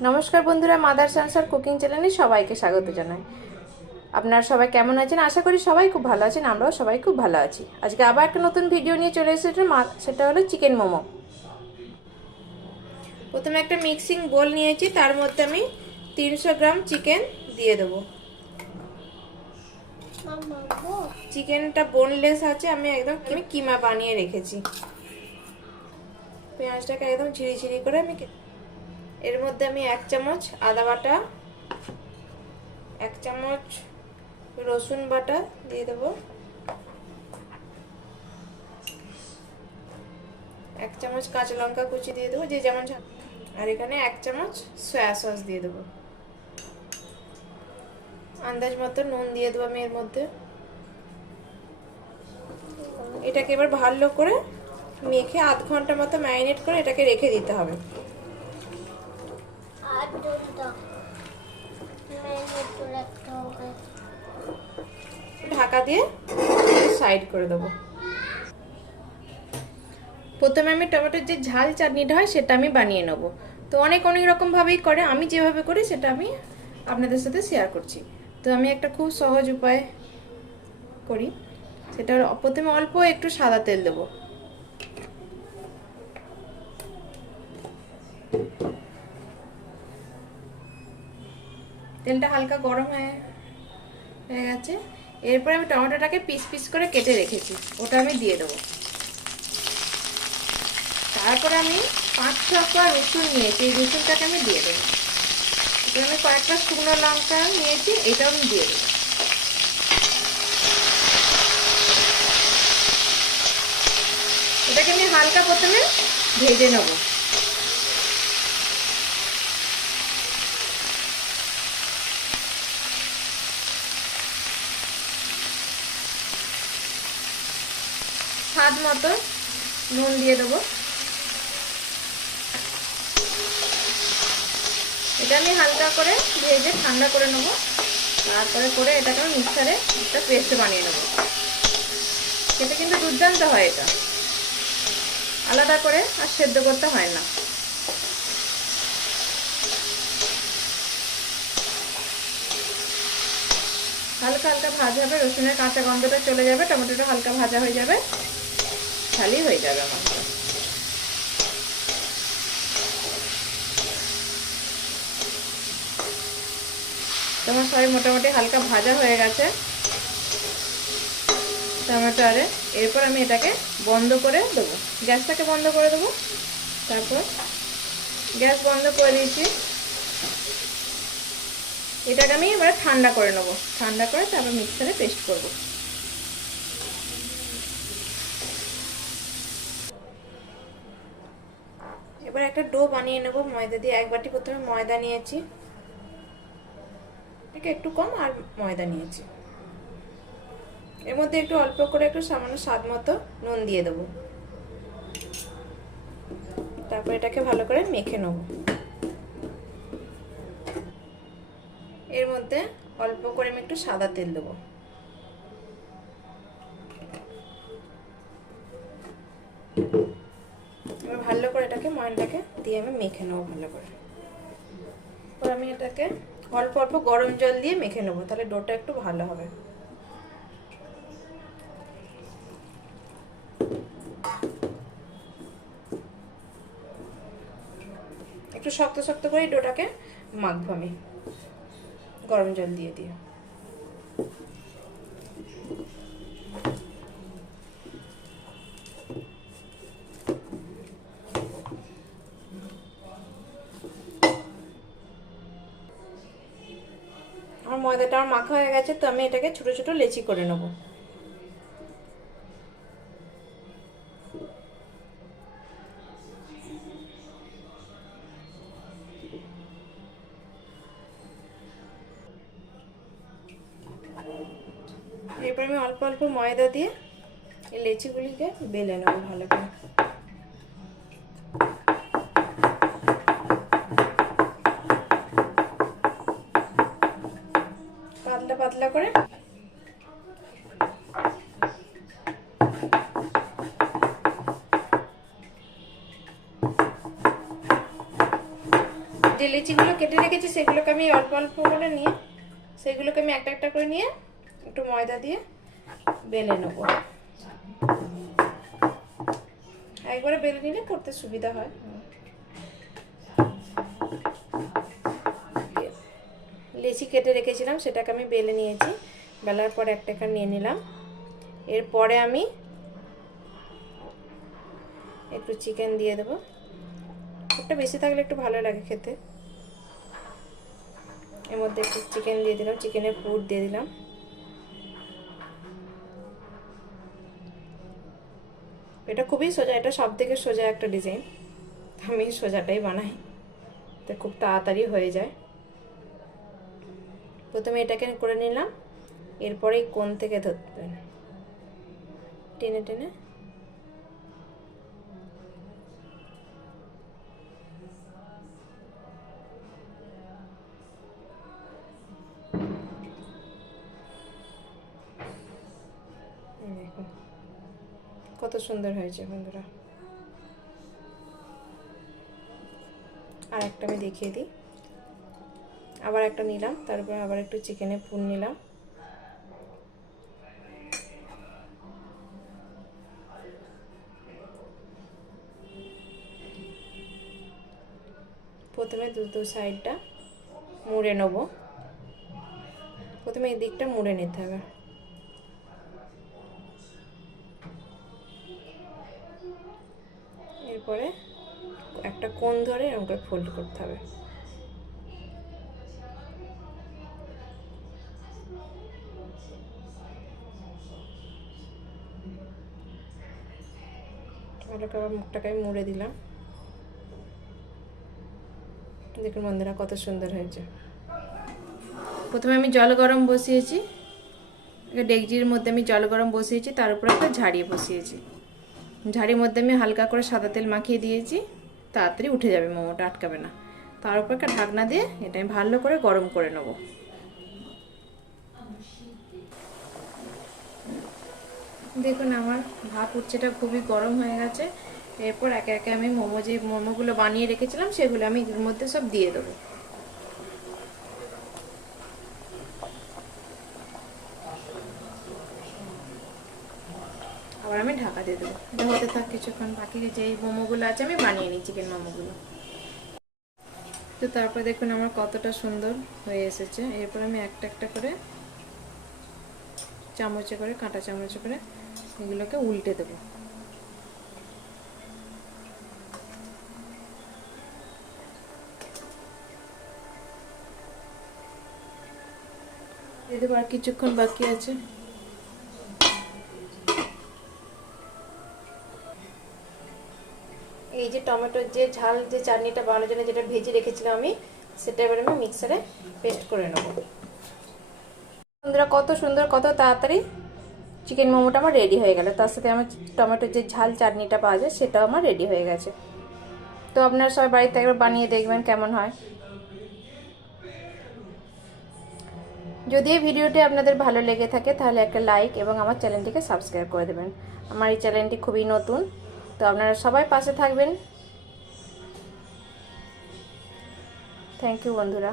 নমস্কার বন্ধুরা, মাদার সংসার কুকিং চ্যানেলে সবাইকে স্বাগত জানাই। আপনারা সবাই কেমন আছেন? আশা করি সবাই খুব ভালো আছেন। আমরাও সবাই খুব ভালো আছি। আজকে আবার একটা নতুন ভিডিও নিয়ে চলে এসেছে, সেটা হলো চিকেন মোমো। প্রথমে একটা মিক্সিং বোল নিয়েছি, তার মধ্যে আমি 300 গ্রাম চিকেন দিয়ে দেবো। চিকেনটা বোনলেস আছে, আমি কিমা বানিয়ে রেখেছি। পেঁয়াজটাকে একদম ঝিরিঝিরি করে এর মধ্যে আমি 1 চামচ আদা বাটা, 1 চামচ রসুন বাটা দিয়ে দেবো, 1 চামচ কাঁচা লঙ্কা কুচি দিয়ে দেবো, যে যেমন, আর এখানে 1 চামচ সয়া সস দিয়ে দেবো। আন্দাজ মতো নুন দিয়ে দেবো আমি এর মধ্যে। এটাকে এবার ভালো করে মেখে আধ ঘন্টা মতো ম্যারিনেট করে এটাকে রেখে দিতে হবে। ঢাকা দিয়ে সাইড করে দেবো। প্রথমে আমি টমেটোর যে ঝাল চাটনিটা হয় সেটা আমি বানিয়ে নেবো। তো অনেক রকম ভাবেই করে, আমি যেভাবে করি সেটা আমি আপনাদের সাথে শেয়ার করছি। তো আমি একটা খুব সহজ উপায় করি, সেটা প্রথমে অল্প একটু সাদা তেল দেবো। তেলটা হালকা গরম হয়ে গেছে। এরপর আমি টমেটোটাকে পিস পিস করে কেটে রেখেছি, ওটা আমি দিয়ে দেবো। তারপর আমি 5-6 কোয়া রসুন নিয়েছি, এই রসুনটাকে আমি দিয়ে দেবো। এবার আমি কয়েকটা শুকনো লঙ্কা নিয়েছি, এটাও আমি দিয়ে দেবো। এটাকে আমি হালকা প্রথমে ভেজে নেব। স্বাদ মতো নুন দিয়ে দেবো। এটা আমি হালকা করে ভেজে ঠান্ডা করে নেব। তারপরে এটাকে আমি মিক্সারে একটা পেস্ট বানিয়ে নেব। খেতে কিন্তু দুর্দান্ত হয়। এটা আলাদা করে আর সেদ্ধ করতে হয় না। হালকা হালকা ভাজা হবে, রসুনের কাঁচা গন্ধটা চলে যাবে, টমেটোটা হালকা ভাজা হয়ে যাবে, খালি হয়ে যাবে আমার। তোমার সবাই মোটামুটি হালকা ভাজা হয়ে গেছে টমেটো। আরে এরপর আমি এটাকে বন্ধ করে দেবো, গ্যাসটাকে বন্ধ করে দেবো। তারপর গ্যাস বন্ধ করে দিয়েছি। এটাকে আমি এবার ঠান্ডা করে নেবো। ঠান্ডা করে তারপর মিক্সারে পেস্ট করব। এবার একটা ডো বানিয়ে নেব ময়দা দিয়ে। 1 বাটি প্রথমে ময়দা নিয়েছি, ঠিক একটু কম, আর ময়দা নিয়েছি। এর মধ্যে একটু অল্প করে একটু সামান্য স্বাদ মতো নুন দিয়ে দেবো। তারপর এটাকে ভালো করে মেখে নেব। এর মধ্যে অল্প করে আমি একটু সাদা তেল দেবো। এবার ভালো করে এটাকে ময়দাটাকে দিয়ে আমি মেখে নেবো ভালো করে। এবার আমি এটাকে অল্প অল্প গরম জল দিয়ে মেখে নেবো, তাহলে ডোটা একটু ভালো হবে। একটু শক্ত শক্ত করে ডোটাকে মাখবো আমি গরম জল দিয়ে দিয়ে। আমার ময়দাটা মাখা হয়ে গেছে, তো আমি এটাকে ছোট ছোট লেচি করে নেব। এরপর আমি অল্প অল্প ময়দা দিয়ে এই লেচিগুলিকে বেলে নেব ভালো করে। পাতলা পাতলা করে যে লিচিগুলো কেটে রেখেছি সেগুলোকে আমি অল্প অল্প করে নিয়ে সেগুলোকে আমি একটা একটা করে নিয়ে একটু ময়দা দিয়ে বেলে নেব। একবারে বেলে নিলে করতে সুবিধা হয়। লিচি কেটে রেখেছিলাম সেটাকে আমি বেলে নিয়েছি, বেলার পরে একটা একটা নিয়ে নিলাম। এরপরে আমি একটু চিকেন দিয়ে দেবো, একটু বেশি থাকলে একটু ভালো লাগে খেতে। এর মধ্যে একটু চিকেন দিয়ে দিলাম, চিকেনের পুর দিয়ে দিলাম। এটা খুবই সোজা, এটা সব থেকে সোজা একটা ডিজাইন, আমি সোজাটাই বানাই, তো খুব তাড়াতাড়ি হয়ে যায়। প্রথমে এটাকে করে নিলাম, এরপরে কোণ থেকে ধরতে টেনে টেনে দেখুন কত সুন্দর হয়েছে বন্ধুরা। আর একটা আমি দেখিয়ে দিই, আবার একটা নিলাম, তারপর আবার একটু চিকেনের পুর নিলাম। প্রথমে দু সাইডটা মুড়ে নেব, প্রথমে এই দিকটা মুড়ে নিতে হবে। এরপরে একটা কোণ ধরে এরকম করে ফোল্ড করতে হবে। ভালো করে মুখটাকে আমি মুড়ে দিলাম। দেখুন বন্ধুরা কত সুন্দর হয়েছে। প্রথমে আমি জল গরম বসিয়েছি, ডেকচির মধ্যে আমি জল গরম বসিয়েছি, তার উপরে একটা ঝাড়ি বসিয়েছি। ঝাড়ির মধ্যে আমি হালকা করে সাদা তেল মাখিয়ে দিয়েছি, তাড়াতাড়ি উঠে যাবে, মোমোটা আটকাবে না। তার উপর একটা ঢাকনা দিয়ে এটা আমি ভালো করে গরম করে নেব। দেখুন আমার ভাপ উচ্ছেটা খুবই গরম হয়ে গেছে। এরপর একে একে আমি যে মোমোগুলো বানিয়ে রেখেছিলাম সেগুলো আমি এর মধ্যে সব দিয়ে দেবো। আবার আমি ঢাকা দিয়ে দেবো, এটা হতে থাক কিছুক্ষণ। বাকি যে মোমোগুলো আছে আমি বানিয়ে নিই, চিকেন মোমোগুলো। তো তারপর দেখুন আমার কতটা সুন্দর হয়ে এসেছে। এরপর আমি একটা একটা করে চামচে করে, কাঁটা চামচে করে এগুলোকে উল্টে দেবো। এদের আর কিছুক্ষণ বাকি আছে। এই যে টমেটোর যে ঝাল যে চাটনিটা বানানোর জন্য যেটা ভেজে রেখেছিলাম আমি, সেটা এবার আমি মিক্সারে পেস্ট করে নেব। বন্ধুরা কত সুন্দর, কত তাড়াতাড়ি চিকেন মোমোটা আমার রেডি হয়ে গেল। তার সাথে আমার টমেটোর যে ঝাল চাটনিটা পাওয়া যায় সেটাও আমার রেডি হয়ে গেছে। তো আপনারা সবাই বাড়িতে একবার বানিয়ে দেখবেন কেমন হয়। যদি এই ভিডিওটি আপনাদের ভালো লেগে থাকে তাহলে একটা লাইক এবং আমার চ্যানেলটিকে সাবস্ক্রাইব করে দেবেন। আমার এই চ্যানেলটি খুবই নতুন, তো আপনারা সবাই পাশে থাকবেন। থ্যাংক ইউ বন্ধুরা।